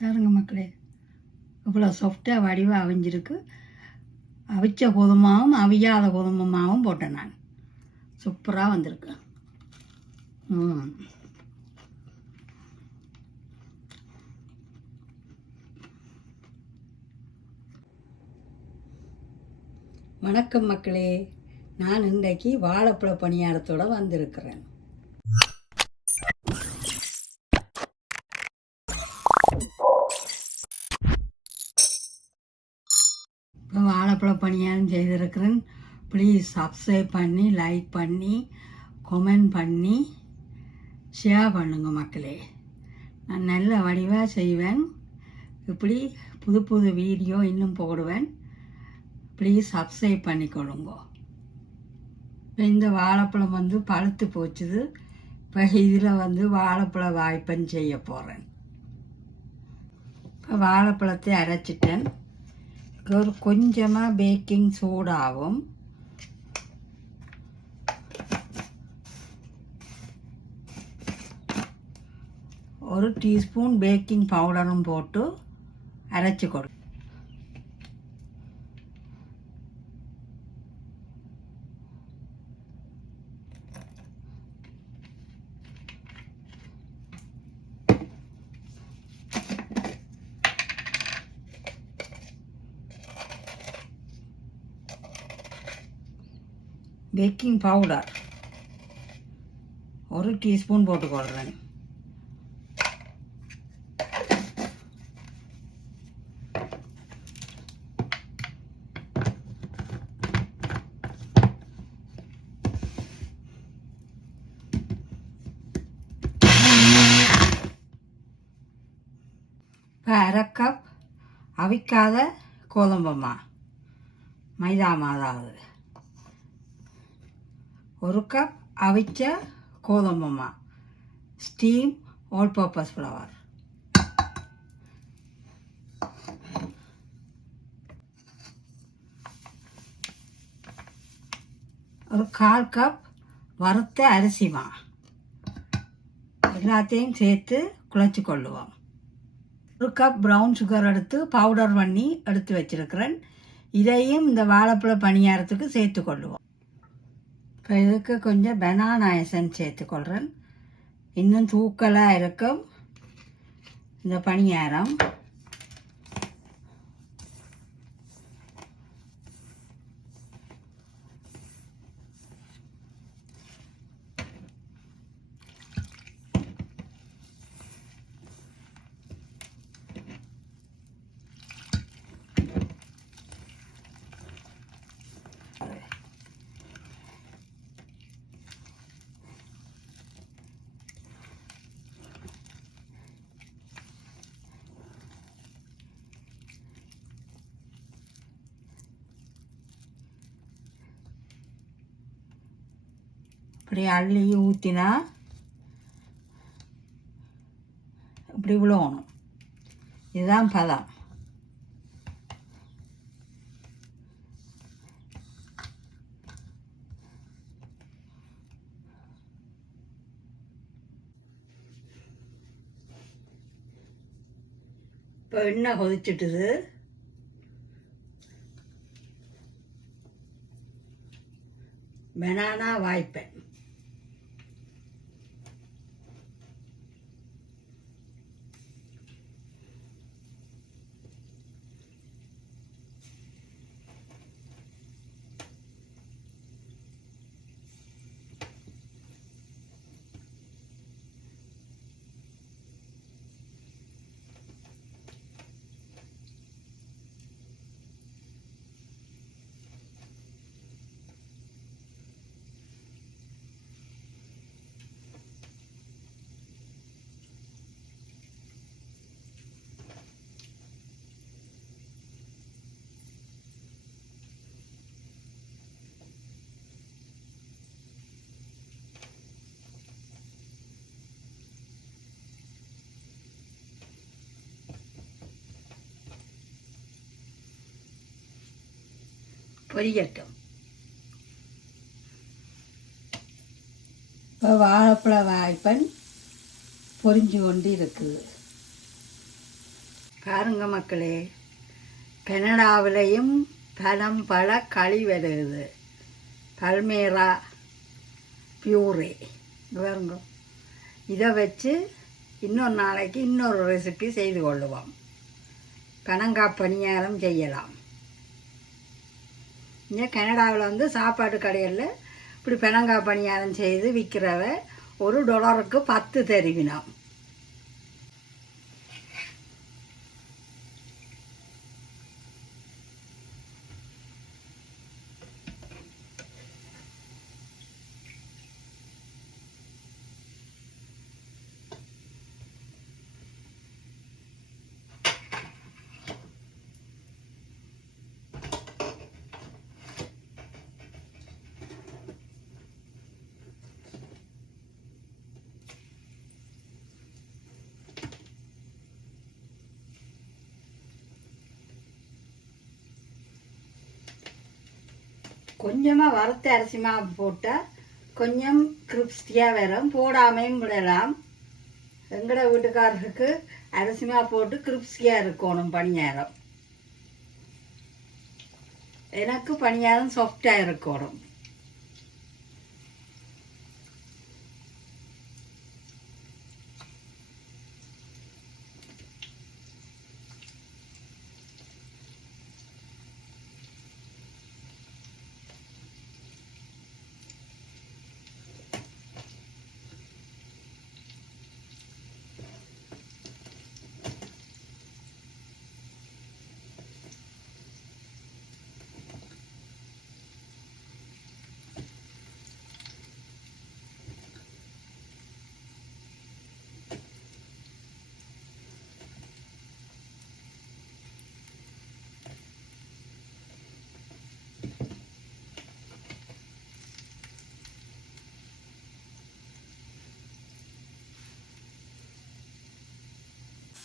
பாருங்கள் மக்களே இவ்வளோ சாஃப்டாக வடிவாக அவிஞ்சிருக்கு. அவிச்ச கோதுமாவும் அவியாத கோதுமமாவும் போட்டேன் நான். சூப்பராக வந்திருக்கு. ம். வணக்கம் மக்களே. நான் இன்றைக்கு வாழைப்பழ பணியாரத்தோட வந்திருக்கிறேன். ப்ளீஸ் சப்ஸ்கிரைப் பண்ணி லைக் பண்ணி கொமெண்ட் பண்ணி ஷேர் பண்ணுங்க மக்களே. நான் நல்ல வடிவாக செய்வேன். இப்படி புது புது வீடியோ இன்னும் போடுவேன். ப்ளீஸ் சப்ஸ்கிரைப் பண்ணிக்கொள்ளுங்க. இப்போ இந்த வாழைப்பழம் வந்து பழுத்து போச்சுது. இப்போ இதில் வந்து வாழைப்பழ வாய்ப்பன் செய்ய போகிறேன் இப்போ வாழைப்பழத்தை அரைச்சிட்டேன். ஒரு கொஞ்சமாக பேக்கிங் சோடாவும் ஒரு டீஸ்பூன் பேக்கிங் பவுடரும் போட்டு அரைச்சி கொடு பேக்கிங் பவுடர் ஒரு டீஸ்பூன் போட்டுக்கொள்கிறேன் அரை கப் அவிக்காத கோதம்பம்மா மைதா மாதாவது ஒரு கப் அவிச்ச கோதம்பம்மா ஸ்டீம் ஆல் பர்பஸ் ஃப்ளவர் ஒரு கால் கப் வறுத்த அரிசிமா. எல்லாத்தையும் சேர்த்து குழச்சி கொள்ளுவோம் ஒரு கப் ப்ரௌன் சுகர் எடுத்து பவுடர் பண்ணி எடுத்து வச்சிருக்கிறேன். இதையும் இந்த வாழைப்பழ பணியாரத்துக்கு சேர்த்து கொள்ளுவோம். இப்போ இதுக்கு கொஞ்சம் பெனானா எசன்ஸ் சேர்த்துக்கொள்கிறேன் இன்னும் தூக்கலாக இருக்கும். இந்த பணியாரம். இப்படி அள்ளி ஊற்றினா இப்படி விழுவணும். இதுதான் பதம். இப்போ எண்ணெய் கொதிச்சுட்டுது. பெனானா வாய்ப்பேன். பொரியட்டும் இப்போ வாழைப்பழ வாய்ப்பன் பொரிஞ்சு கொண்டு இருக்குது பாருங்க மக்களே கனடாவிலையும் பலம் பல களி வருது. பல்மேரா பியூரே பாருங்க. இதை வச்சு இன்னொரு நாளைக்கு இன்னொரு ரெசிபி செய்து கொள்ளுவோம். பனங்காய் பணியாரம் செய்யலாம். இங்கே கனடாவில் வந்து சாப்பாட்டு கடையில் இப்படி பனங்காய் பணியாரம் செய்து விற்கிறவ ஒரு டாலருக்கு பத்து தெரிவினோம் கொஞ்சமாக வறுத்த அரிசி மாவு போட்டால் கொஞ்சம் கிறிஸ்டியாக வரும். போடாமையும் விடலாம். எங்கட வீட்டுக்காரருக்கு அரிசி மாவு போட்டு கிறிஸ்டியாக இருக்கணும் பணியாரம். எனக்கு பணியாரம் சாஃப்டாக இருக்கணும்.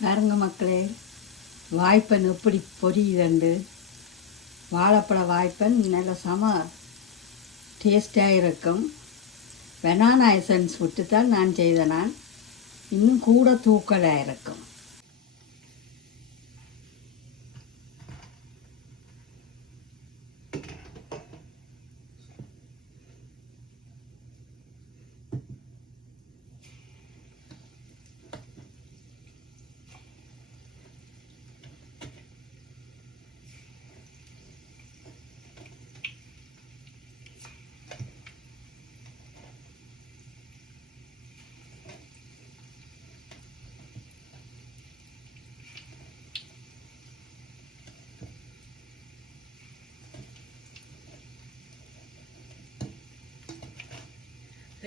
பாருங்க மக்களே வாய்ப்பன் எப்படி பொரியுதுண்டு? வாழைப்பழ வாய்ப்பன் நல்ல சம டேஸ்டாக இருக்கும். பெனானா எசன்ஸ் விட்டு தான் நான் செய்த நான். இன்னும் கூட தூக்கலாக இருக்கும்.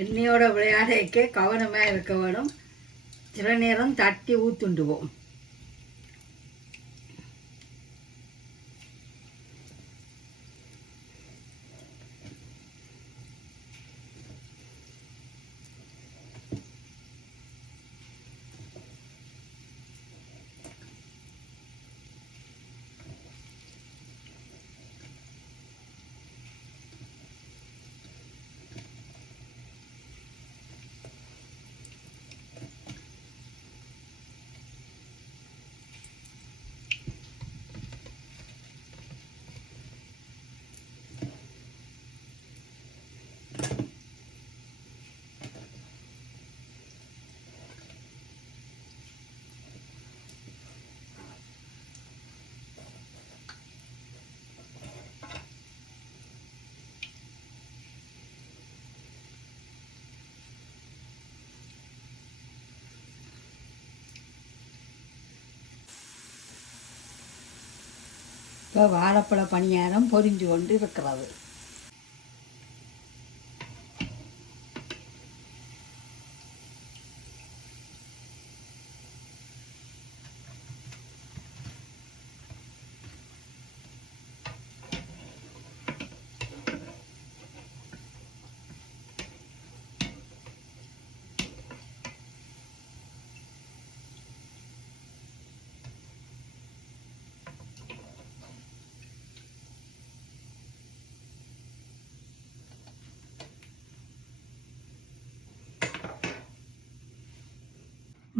எண்ணெயோட விளையாடைக்கு கவனமாக இருக்க வேணும். சில நேரம் தட்டி ஊத்துண்டுவோம் இப்போ வாழைப்பழ பணியாரம் பொரிஞ்சு கொண்டு இருக்கிறது.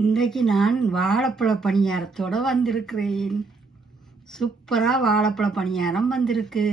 இன்றைக்கு நான் வாழைப்பழ பணியாரத்தோடு வந்திருக்கிறேன். சூப்பராக வாழைப்பழ பணியாரம் வந்திருக்கு.